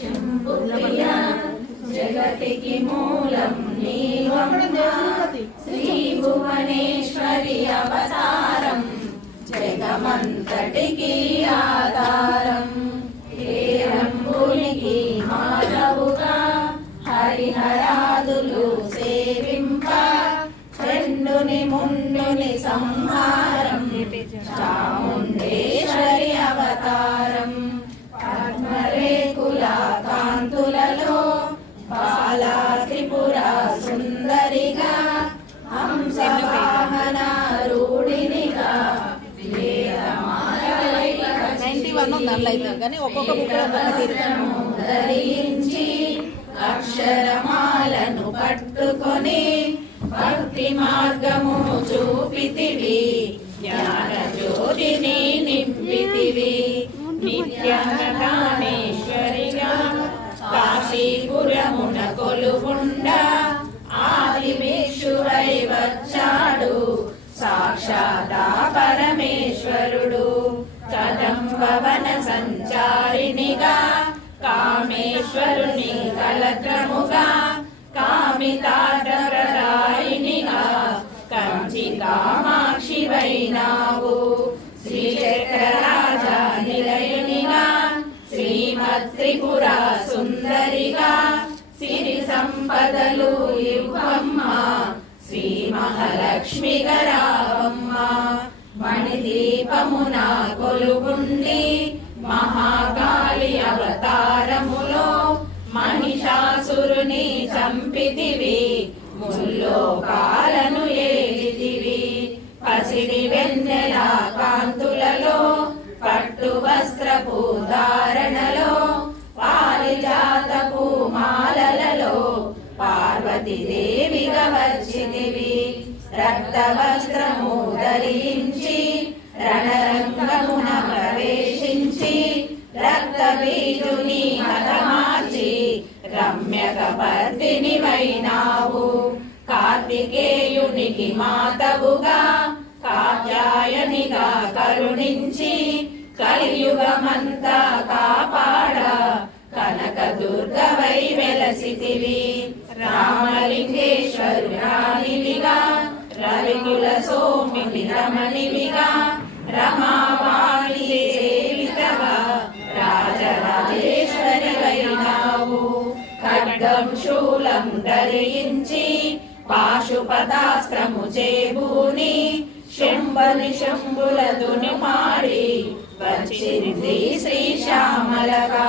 శంభుప్రియ జగతికి మూలం నీవమ్మ శ్రీ భువనేశ్వరి అవతారం జగమంతటికి ఆధారం హేరంబునికి మాధవుగా హరిహరాదులు సేవింప చండుని ముండుని సంహారం చాముండేశ్వరి అవతారం పద్మరేకుల కాంతులలో బాలా త్రిపుర సుందరిగా హంసవాహన రూఢినిగా ధరించి అక్షరమాలను పట్టుకొని భక్తి మార్గము చూపితివి జ్ఞాన జ్యోతిని నింపితివి నిత్యానదానేశ్వరిగా కాశీపురమున కొలువుండ ఆదిమేశ్వరై వచ్చాడు సాక్షాదా పరమేశ్వరుడు కదంబవన సంచారినిగా కామేశ్వరుని కలత్రముగా కామితార్థప్రదాయినిగా కంచి కామాక్షి వైనావు శ్రీచక్రరాజ నిలయునిగా శ్రీమత్రిపుర సుందరిగా సిరి సంపదలు ఇవ్వమ్మ శ్రీ మహాలక్ష్మి గరావమ్మ మణిదీపమున కొలుగుండి మహాకాళి అవతారములో మహిషాసురుని చంపితివి ముల్లోకాలను ఏలితివి పసిడి వెన్నెల కాంతులలో పట్టు వస్త్రపు ధారణలో పారిజాతపు మాలలలో పార్వతీదేవిగా వచ్చితివి రక్త వస్త్రము ధరించి రణరంగమున ప్రవేశించి రక్త బీజుని హతమార్చి రమ్యకపర్దిని వైనావు కార్తికేయునికి మాతవుగా కాత్యాయనిగా కరుణించి కలియుగమంతా కాపాడ కనక దుర్గవై వెలసితివి రామలింగేశ్వరురానివిగా రవికుల సోమిని రమణివిగా రమావాణి సేవితగా రాజరాజేశ్వరి వైనావు ఖడ్గం శూలం ధరించి పాశుపతాస్త్రము చేబూని శంభని శంభులదుని మాడి వచ్చింది శ్రీ శ్యామలగా